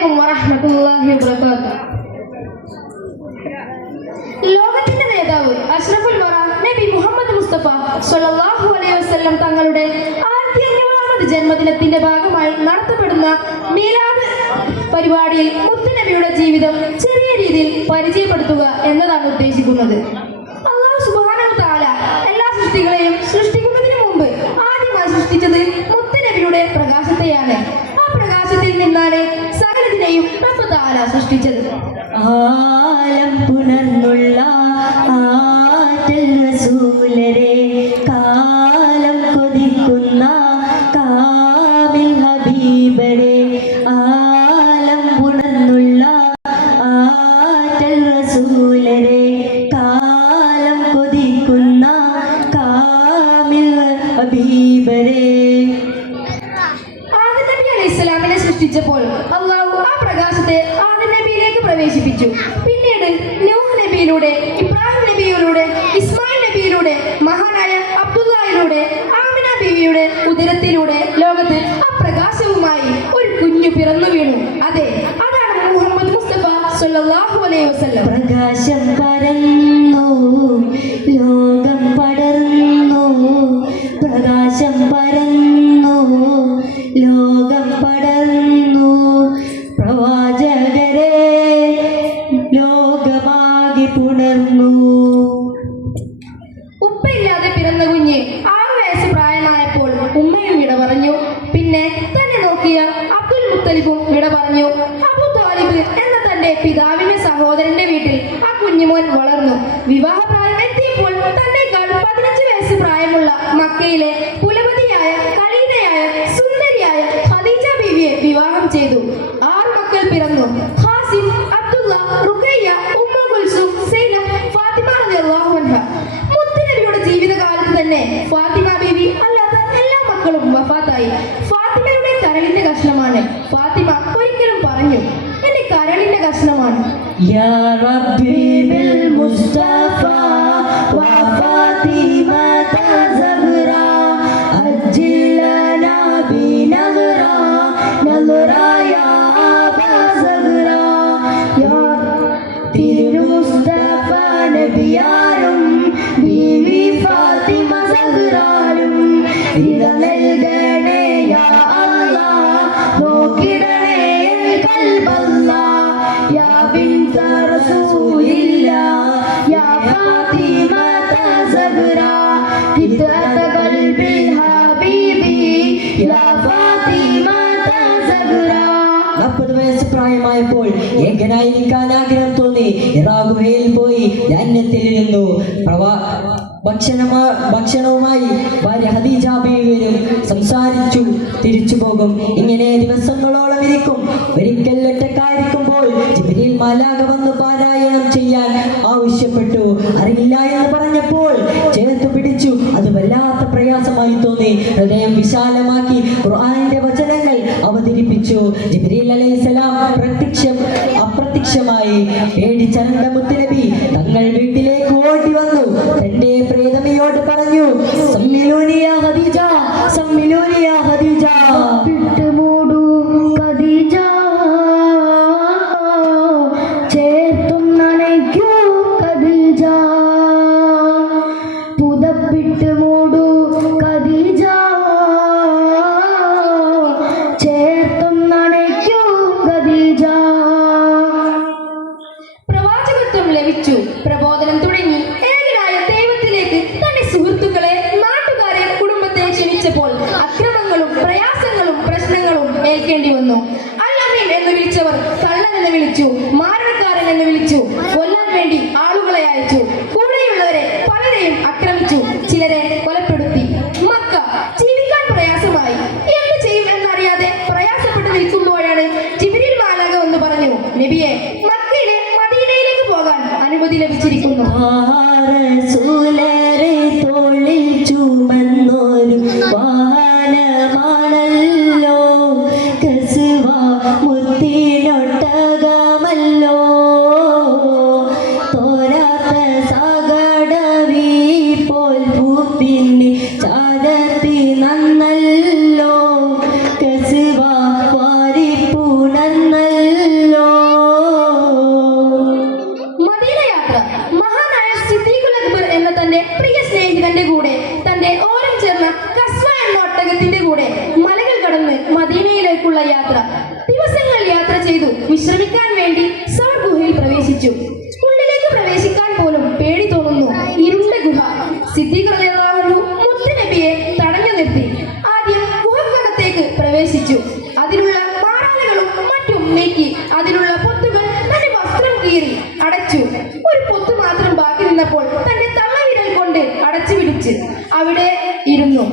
അലൈക്കും വറഹ്മത്തുള്ളാഹി വബറകാതുഹു. ലോകത്തിന്റെ നേതാവ് അഷ്റഫുൽ വറ നബി മുഹമ്മദ് മുസ്തഫ സല്ലല്ലാഹു അലൈഹി വസല്ലം തങ്ങളുടെ ആയിരത്തി അഞ്ഞൂറാമത് ജന്മദിനത്തിന്റെ ഭാഗമായി നടത്തപ്പെടുന്ന മീലാദ് പരിപാടിയിൽ മുത്തുനബിയുടെ ജീവിതം ചെറിയ രീതിയിൽ പരിചയപ്പെടുത്തുക എന്നതാണ് ഉദ്ദേശിക്കുന്നത്. റബ്ബ് താല സൃഷ്ടിച്ചത്. ആലം ഉദരത്തിലൂടെ ലോകത്ത് ആ പ്രകാശവുമായി ഒരു കുഞ്ഞു പിറന്നു വീണു. അതെ അതാണ് മുഹമ്മദ് മുസ്തഫ സല്ലല്ലാഹു അലൈഹി വസല്ലം. പ്രകാശം പരന്നു ലോകം പടർന്നു പ്രകാശം പരന്നു ലോകം പടർന്നു. പ്രവാചകരെ ലോകമാകി പുണർന്നു. يا ربي بالمصطفى وفاطمة. പ്രായമായപ്പോൾ ഏകനായിരിക്കാൻ ആഗ്രഹം തോന്നി. ഇറാഗുവയിൽ പോയി ധാന്യത്തിലിരുന്നു പ്രവാ ഭക്ഷണമാ ഭക്ഷണവുമായി ഭാര്യ ഹദീജ ബീവി സംസാരിച്ചു തിരിച്ചു പോകും. ഇങ്ങനെ ദിവസങ്ങളോളം ഇരിക്കും. ഒരിക്കൽ ഒറ്റക്കായിരിക്കുമ്പോൾ ജിബ്രീൽ മാലാക വന്ന് പാരായണം ചെയ്യാൻ ആവശ്യപ്പെട്ടു. അറിയില്ല എന്ന് പറഞ്ഞപ്പോൾ ചേർത്ത് പിടിച്ചു. അത് വല്ലാത്ത പ്രയാസമായി തോന്നി. ഹൃദയം വിശാലമാക്കി ഖുർആാനിന്റെ വചനങ്ങൾ അലൈഹിസ്സലാം പ്രത്യക്ഷം അപ്രത്യക്ഷമായി പേടിച്ചരണ്ട മുത്തുനബി തങ്ങൾ വീട്ടിലേക്ക് ഓടി വന്നു. തന്റെ പ്രേതമയോട് പറഞ്ഞു സമ്മിലൂനിയ വിളിച്ചവർ കള്ളൻ എന്ന് വിളിച്ചു മാരണക്കാരൻ എന്ന് വിളിച്ചു കൊല്ലാൻ വേണ്ടി ആളുകളെ അയച്ചു. കൂടെയുള്ളവരെ പലരെയും ആക്രമിച്ചു ചിലരെ കൊലപ്പെടുത്തി. മക്ക ജീവിക്കാൻ പ്രയാസമായി. എന്ത് ചെയ്യും എന്നറിയാതെ പ്രയാസപ്പെട്ട് നിൽക്കുമ്പോഴാണ് ജിബ്രീൽ മാലാക ഒന്ന് പറഞ്ഞു നബിയെ മക്കയിലെ മദീനയിലേക്ക് പോകാൻ അനുമതി ലഭിച്ചിരിക്കുന്നു. തോളിൽ ചുമന്നൊരു പ്രവേശിച്ചു. അതിലുള്ള പാറാളുകളും മറ്റും നീക്കി അതിലുള്ള പൊത്തുകൾ തന്റെ വസ്ത്രം കീറി അടച്ചു. ഒരു പൊത്ത് മാത്രം ബാക്കി നിന്നപ്പോൾ തന്റെ തള്ളവിരൽ കൊണ്ട് അടച്ചു പിടിച്ച് അവിടെ ഇരുന്നു.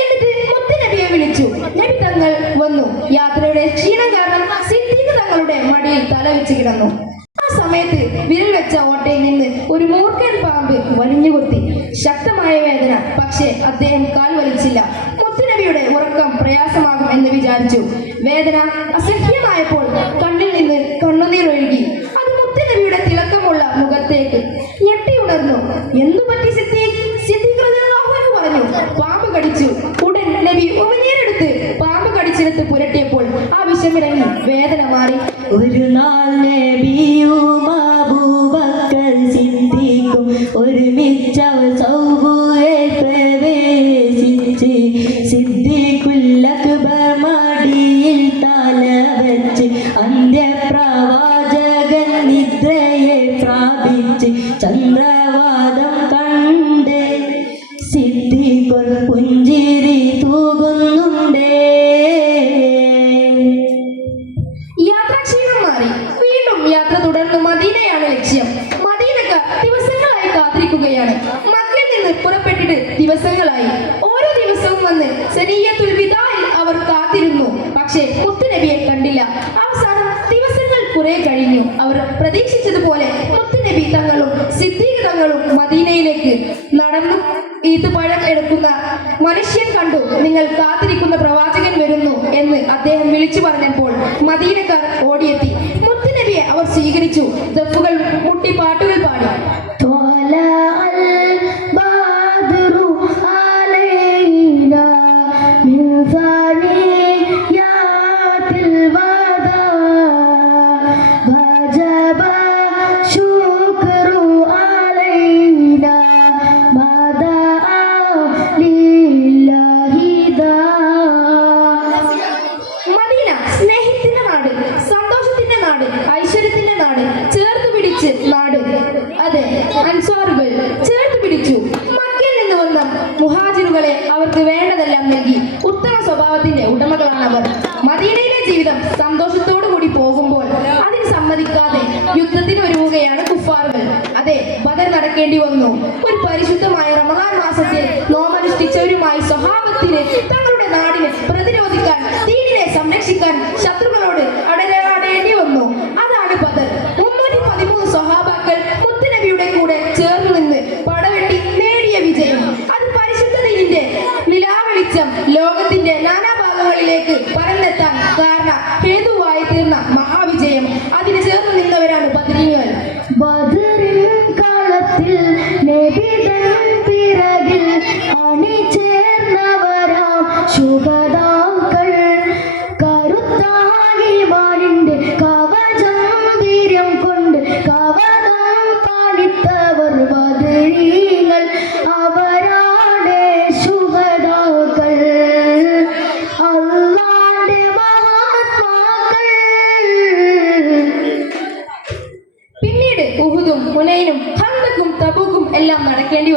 എന്നിട്ട് മുത്തുനബിയെ വിളിച്ചു. നബി തങ്ങൾ വന്നു. യാത്രയുടെ ക്ഷീണം കാരണം സിദ്ദീഖ് തങ്ങളുടെ മടിയിൽ തല വെച്ച് കിടന്നു. ആ സമയത്ത് വിരൽ വെച്ച ഓട്ടയിൽ നിന്ന് ഒരു മൂർക്കൻ പാമ്പ് വലിഞ്ഞു കൊത്തി ശക്തമായ വേദന. പക്ഷെ അദ്ദേഹം കാൽ വലിച്ചില്ല. പ്രയാസമാകും എന്ന് വിചാരിച്ചു. വേദന അസഹ്യമായപ്പോൾ കണ്ണിൽ നിന്ന് കണ്ണുനീർ ഒഴുകി. അത് മുത്തുനബിയുടെ തിളക്കമുള്ള മുഖത്തേക്ക് ഞെട്ടി ഉണർന്നു. എന്തു പറ്റി സിദ്ദീഖ് സിദ്ദീഖ് പറഞ്ഞു. പാമ്പ് കടിച്ചു. ഉടൻ നബി ഉമിനീരെടുത്ത് പാമ്പ് കടിച്ചെടുത്ത് പുരട്ടിയപ്പോൾ ആ വിഷമിറങ്ങി. വേദന മാറി. ഒരു നാൾ നബിയും ഒരുമിച്ച ഒരു ഒരുമിച്ച് ചന്ദ്രവാദം കണ്ട് സിദ്ധികൾ പുഞ്ചിരി തൂകുന്നുണ്ടേ. യാത്രാക്ഷീണം മാറി. വീണ്ടും യാത്ര തുടർന്ന് മദീനയാണ് ലക്ഷ്യം. മദീനക്കാർ ദിവസങ്ങളായി കാത്തിരിക്കുകയാണ്. മക്കയിൽ നിന്ന് പുറപ്പെട്ടിട്ട് ദിവസങ്ങളായി. ഓരോ ദിവസവും വന്ന് സനീയത്തുൽ വിദായിൽ അവർ കാത്തിരുന്നു. പക്ഷേ മുത്തുനബിയെ കണ്ടില്ല. അവസാനം ദിവസങ്ങൾ കുറെ കഴിഞ്ഞു. അവർ പ്രതീക്ഷിച്ചതുപോലെ മുത്തുനബി തങ്ങളും സിദ്ദീഖ് തങ്ങളും മദീനയിലേക്ക് നടന്നു. ഈത് പഴം എടുക്കുന്ന മനുഷ്യൻ കണ്ടു. നിങ്ങൾ കാത്തിരിക്കുന്ന പ്രവാചകൻ വരുന്നു എന്ന് അദ്ദേഹം വിളിച്ചു പറഞ്ഞപ്പോൾ മദീനക്കാർ ഓടിയെത്തി. മുത്തുനബിയെ അവർ സ്വീകരിച്ചു. ദഫുകൾ മുട്ടി പാട്ടുകൾ പാടി. അതെ അൻസാറുകൾ ചേർത്ത് പിടിച്ചു. മക്കയിൽ നിന്ന് വന്ന മുഹാജിറുകളെ അവർക്ക് വേണ്ടതെല്ലാം നൽകി ഉത്തമ സ്വഭാവത്തിന്റെ ഉടമകളാണ് അവർ മദീനയിലെ ജീവിതം സന്തോഷത്തോടു കൂടി പോകുമ്പോൾ അതിന് സമ്മതിക്കാതെ യുദ്ധത്തിന് ഒരുങ്ങുകയാണ് കുഫാറുകൾ. അതെ ബദർ നടക്കേണ്ടി വന്നു. ഒരു പരിശുദ്ധമായ റമദാൻ മാസത്തിൽ നോമനുഷ്ഠിച്ചവരുമായി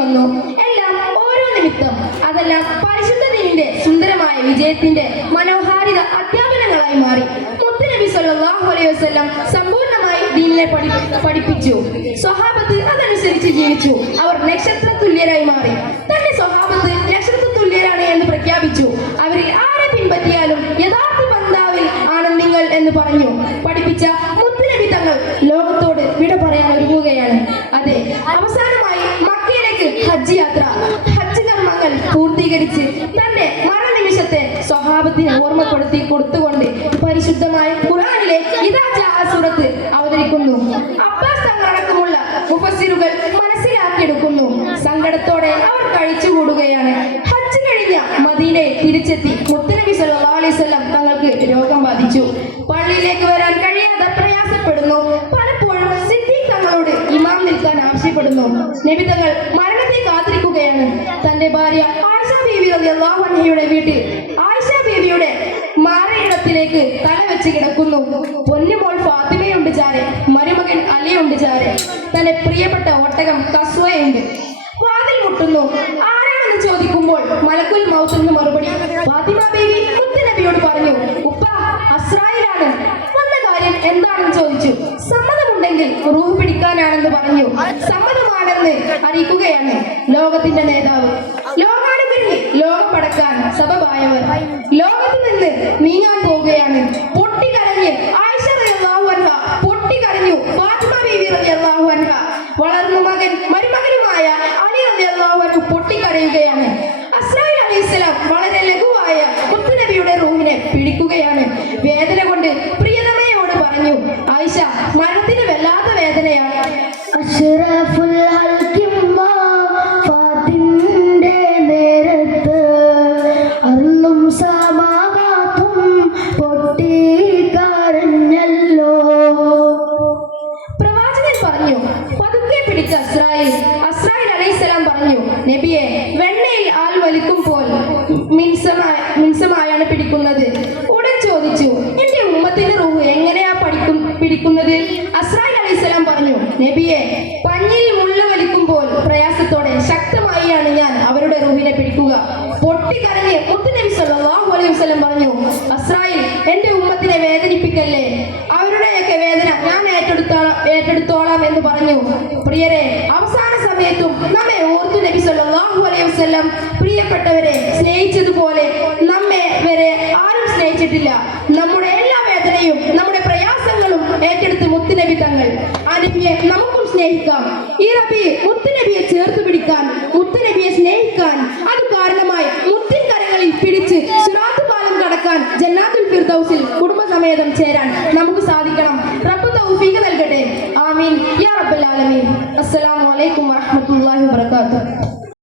വന്നു എല്ലാം ഓരോ നിമിത്തം. അതെല്ലാം പരിശുദ്ധ ദീനിന്റെ സുന്ദരമായ വിജയത്തിന്റെ മനോഹാരിത അധ്യാപനങ്ങളായി മാറി. മുത്തനബി സല്ലല്ലാഹു അലൈഹി സമ്പൂർണമായി ദീനിനെ പഠി പഠിപ്പിച്ചു. സ്വഹാബത്ത് അതനുസരിച്ച് ജീവിച്ചു. അവർ നക്ഷത്ര തുല്യരായി മാറി. തന്റെ സ്വഹാബത്ത് നക്ഷത്ര തുല്യരാണ് എന്ന് പ്രഖ്യാപിച്ചു. അവരിൽ ആരെ പിൻപറ്റിയാലും യഥാർത്ഥ ബന്ധാവിൽ ആണ് നിങ്ങൾ എന്ന് പറഞ്ഞു. പഠിപ്പിച്ച മുത്തനബി തങ്ങൾ ലോകത്തോട് വിട പറയാൻ ഒരുങ്ങുകയാണ്. അതെ മക്കയിലേക്ക് ഹജ്ജ് യാത്ര ഹജ്ജ് കർമ്മങ്ങൾ പൂർത്തീകരിച്ച് തന്റെ മരണനിമിഷത്തെ സ്വഭാവത്തിന് ഓർമ്മപ്പെടുത്തി കൊടുത്തുകൊണ്ട് പരിശുദ്ധമായ ഖുറാനിലെ ഇതാ സൂറത്ത് അവതരിക്കുന്നു. അബ്ബാസ് തങ്ങളടക്കമുള്ള മുഫസിലുകൾ മനസ്സിലാക്കിയെടുക്കുന്നു. സങ്കടത്തോടെ അവർ കഴിച്ചുകൂടുകയാണ്. ഹജ്ജ് കഴിഞ്ഞ മദീനയെ തിരിച്ചെത്തി മുത്തനബി സല്ലല്ലാഹു അലൈഹി വസല്ലം തങ്ങൾക്ക് രോഗം ബാധിച്ചു. പള്ളിയിലേക്ക് വരാൻ കഴിയാതെ പ്രയാസപ്പെടുന്നു. പലപ്പോഴും സിദ്ദീഖ് തങ്ങളോട് ഇമാം നിൽക്കാൻ ആവശ്യപ്പെടുന്നു. നബി തങ്ങൾ മരണത്തെ കാത്തിരിക്കുകയാണ് തന്റെ ഭാര്യ ആയിഷ ബീവി അൻഹയുടെ വീട്ടിൽ ആയിഷ ബീവിയുടെ മാറയിടത്തിലേക്ക് തല വെച്ച് കിടക്കുന്നു. പൊന്നുമോൾ ഫാത്തിമയുണ്ട് ചാരെ. മരുമകൻ അലിയുണ്ട് ചാരെ. തന്റെ പ്രിയപ്പെട്ട ഒട്ടകം കസ്വയുണ്ട്. വാതിൽ മുട്ടുന്നു. ആരാണെന്ന് ചോദിക്കുമ്പോൾ മലക്കുൽ മൗത്ത് നിന്ന് മറുപടി ഫാത്തിമ ബീവി മുത്തുനബിയോട് പറഞ്ഞു ഉപ്പ അസ്രായിലാണ്. വന്ന കാര്യം എന്താണെന്ന് ചോദിച്ചു. സമ്മതമുണ്ടെങ്കിൽ റൂഹ് പിടിക്കാനാണെന്ന് പറഞ്ഞു. സമ്മതമാണെന്ന് അറിയിക്കുകയാണ് ലോകത്തിന്റെ നേതാവ്. ലോകാനുകരി ലോകം പടക്കാൻ സബബായവർ ലോകത്ത് നിന്ന് നീങ്ങാൻ പോവുകയാണ്. പൊട്ടിക്കരഞ്ഞ് ആയിഷ റളിയല്ലാഹു മകൻ മരുമകനുമായ അലി റളിയല്ലാഹു അൻഹു പൊട്ടിക്കരയുകയാണ്. അസ്രായി അലൈഹിസ്സലാം വളരെ ലഘുവായ മുത്തുനബിയുടെ റൂഹിനെ പിടിക്കുകയാണ്. വേദന കൊണ്ട് പ്രിയതമയോട് പറഞ്ഞു ആയിഷ നബിയെ പഞ്ഞിൽ മുള്ള വലിക്കുമ്പോൾ പ്രയാസത്തോടെ ശക്തമായിയാണ് ഞാൻ അവരുടെ റൂഹിനെ പിടിക്കുക. പൊട്ടിക്കരഞ്ഞ് മുത്തുനബി സല്ലല്ലാഹു അലൈഹി വസല്ലം പറഞ്ഞു അസ്രായിൽ എന്റെ ഉമ്മത്തിനെ വേദനിപ്പിക്കല്ലേ? അവരുടെയൊക്കെ വേദന ഞാൻ ഏറ്റെടുത്തോളാം ഏറ്റെടുത്തോളാം എന്ന് പറഞ്ഞു. പ്രിയരെ അവസാന സമയത്തും നമ്മെ ഓർത്തു നബി സല്ലല്ലാഹു അലൈഹി വസല്ലം പ്രിയപ്പെട്ടവരെ സ്നേഹിച്ചതുപോലെ നമ്മെ വരെ ആരും സ്നേഹിച്ചിട്ടില്ല. നമ്മുടെ എല്ലാ വേദനയും നമ്മുടെ പ്രയാസങ്ങളും ഏറ്റെടുത്ത് മുത്തുനബി തങ്ങൾ ആ നബിയെ നമുക്കും സ്നേഹിക്കാം. ഈ റബി മുത്തുനബിയെ ചേർത്ത് പിടിക്കാൻ മുത്തുനബിയെ സ്നേഹിക്കാൻ. അത് കാരണമായി മുത്തിൻ കരങ്ങളിൽ പിടിച്ച് സുറാത്ത് പാലം കടക്കാൻ ജന്നാത്തുൽ ഫിർദൗസിൽ കുടുംബസമേതം ചേരാൻ നമുക്ക് സാധിക്കണം. റബ്ബ് തൗഫീഖ് നൽകട്ടെ. ആമീൻ. യാ റബ്ബൽ ആലമീൻ. അസ്സലാമു അലൈക്കും വറഹ്മത്തുള്ളാഹി വബറകാതുഹു.